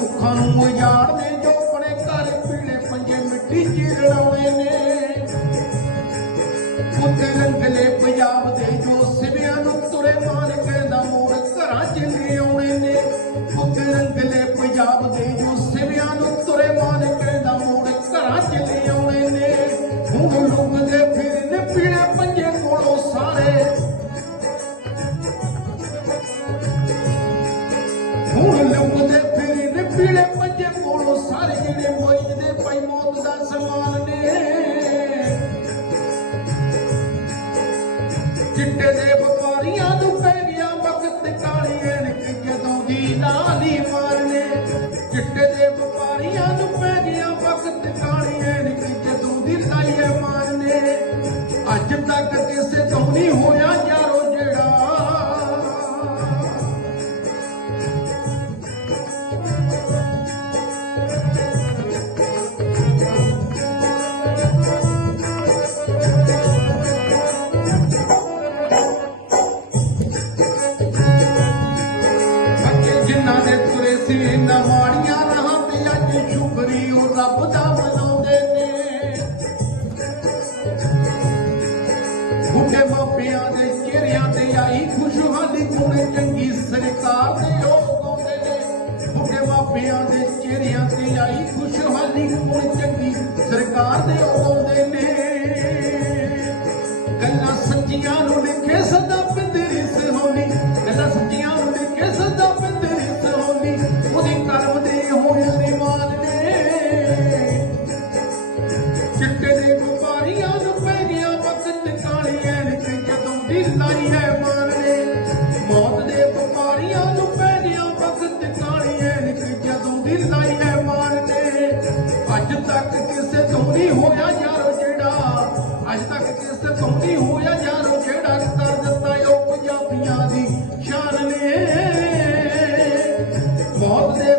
ਦੁੱਖਾਂ ਨੂੰ ਉਜਾੜਦੇ, ਜੋ ਆਪਣੇ ਘਰ ਪੀਲੇ ਪੰਜੇ ਮਿੱਟੀ ਚੀਰ ਰਲਾਉਣੇ ਨੇ। ਉੱਤੇ ਰੰਗਲੇ ਪੰਜਾਬ ਦੇ ਚਿੱਟੇ ਦੇ ਵਪਾਰੀਆਂ ਨੂੰ ਪੈ ਗਿਆ ਵਕਤ ਕਾਲੀ ਐਨਕ ਜਦੋਂ ਦੀ ਲਾਲੀ ਮਾਰਨੇ। ਚਿੱਟੇ ਦੇ ਵਪਾਰੀਆਂ ਨੂੰ ਪੈ ਗਿਆ ਵਕਤ ਕਾਲੀ ਐਨਕ ਜਦੋਂ ਦੀ ਲਾਈਏ ਮਾਰਨੇ। ਅੱਜ ਤੱਕ ਕਿਸੇ ਤੋਂ ਨਹੀਂ ਹੋਇਆ ਸੀ ਨਾ ਮਾੜੀਆਂ ਰਹਾਂ ਤੇ ਅੱਜ ਸ਼ੁਕਰੀ ਉਹ ਰੱਬ ਦਾ ਮਨਾਉਂਦੇ ਨੇ। ਬੁੱਢੇ ਮਾਪਿਆਂ ਦੇ ਚਿਹਰਿਆਂ ਤੇ ਆਈ ਖੁਸ਼ਹਾਲੀ ਗੁਣ ਚੰਗੀ ਸਰਕਾਰ ਦੇ ਉਹ ਗਾਉਂਦੇ ਨੇ। ਬੁੱਢੇ ਮਾਪਿਆਂ ਦੇ ਚਿਹਰਿਆਂ ਤੇ ਆਈ ਖੁਸ਼ਹਾਲੀ ਗੁਣ ਚੰਗੀ ਸਰਕਾਰ ਦੇ ਉਹ ਜਦੋਂ ਹੈ ਮਾਰਨੇ ਮੌਤ ਦੇ ਵਪਾਰੀਆਂ ਨੂੰ ਪੈ ਗਿਆ ਵਕਤ ਕਾਲੀ ਐਨਕ ਜਦੋਂ ਦੀ ਹੈ ਮਾਰਨੇ ਅੱਜ ਤੱਕ ਕਿਸੇ ਤੋਂ ਨਹੀਂ ਹੋਇਆ ਯਾਰੋ ਜਿਹੜਾ ਅੱਜ ਤੱਕ ਕਿਸੇ ਤੋਂ ਨਹੀਂ ਹੋਇਆ ਯਾਰੋ ਜਿਹੜਾ ਕਰ ਦਿੱਤਾ ਉਹ ਪੰਜਾਬੀਆਂ ਦੀ ਸ਼ਾਨ ਨੇ ਮੌਤ ਦੇ